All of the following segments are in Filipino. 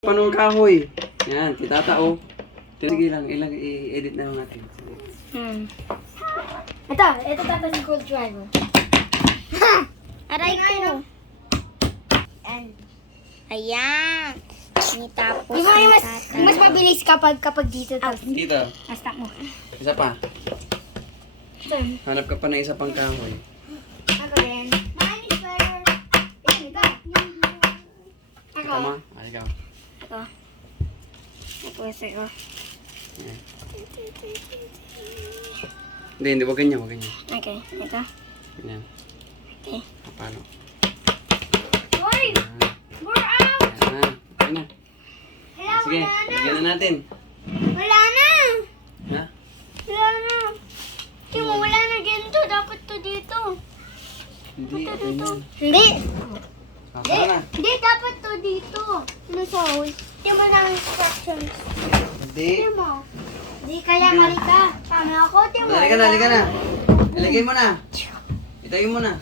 Paano kahoy? Yan, kita tao. Sige lang, ilang i-edit na lang natin. Ito tata si Gold Driver. Aray ko. Ayan. Tapos Di ba mas mabilis kapag dito tapos Dito, na-stop mo. isa pa. Ito. Hanap ka pa ng isa pang kahoy. Ako rin. Mine is better. Ito. Ako. Tama? Ay, ikaw. Ito. Tapos ako. Yan. Hindi, wag ganyan, wag ganyan. Okay. Ito. Ganyan. Okay. Paano? Hoy! Yan. We're out! Yan. Ayun na. Hala, Sige, wala na. bigyan na natin. Wala na. Ha? Wala na. Hindi mo, wala na ganito. Dapat to dito. Hindi, okay yan. Hindi. Sasara na. Hindi, dapat to dito. Ano sa hole? Hindi mo na instructions. Hindi. Hindi mo. Hindi kaya mali ka. Tama ako, di mo. Halika na, halika na. Ilagay mo na. Itayo mo na.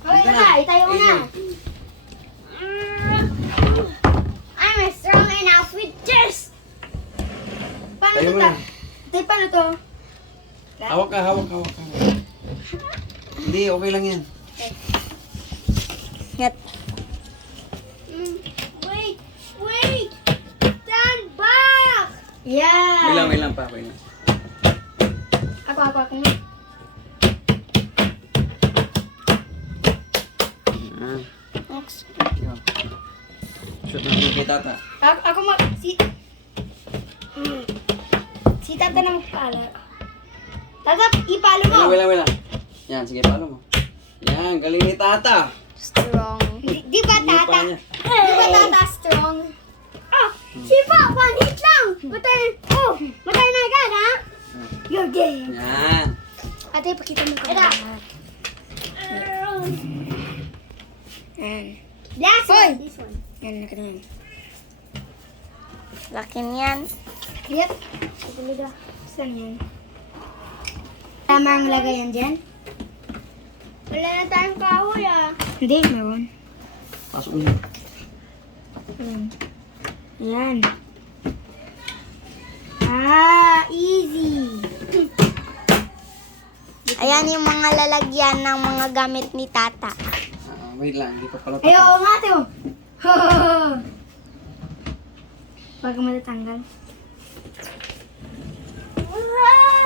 Halika na, itayo mo na. I'm strong enough with this. Paano Tayo to mo ta? na. Hindi, paano to? Hawak ka, hawak, hawak ka. Hindi, okay lang yan. Ngat. Wait, wait. Stand back. Yeah. May lang pa, okay lang. Ako. Ah, Next. ikaw. Shoot natin kay tata. Ako si Tata na magpala. Tata, ipalo mo. Wala. Yan, sige, palo mo. Yan, galing ni tata. Strong. Di ba Hindi pa Tata? niya. Di ba Tata strong? Ah, sipa, one hit lang. Matay na agad, ha? You're dead. Yan. Ate, pakita mo ka. Ito. Ayan. Last Hoy! one. This one. Yan, nakita mo. Laki niyan. Yep. Ito talaga. Saan yan? Tama ang lagay yan dyan? Wala na tayong kahoy, ah. Hindi, meron. Pasok mo. Yan. Easy. Ayan yung mga lalagyan ng mga gamit ni Tata. Wait lang, hindi pa pala Ay, oo nga, Teo. Bago matatanggal.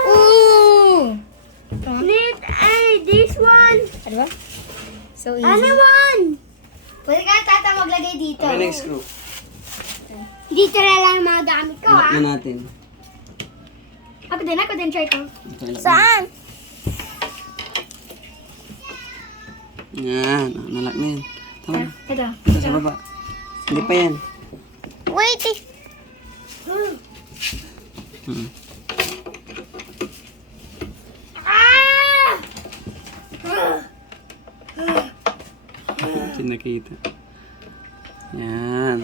Ooh! Need this one. Ano ba? So easy. Ano one? Pwede ka Tata maglagay dito. Okay, next screw. Dito na lang ang mga gamit ko, Lock ah. na natin. Ako din, try ko. Okay, lock na. Saan? Yan, nalak na yan. Tama. Ito. Ito sa baba. Hindi pa yan. Wait eh. Hmm. Hindi nakita. Yan.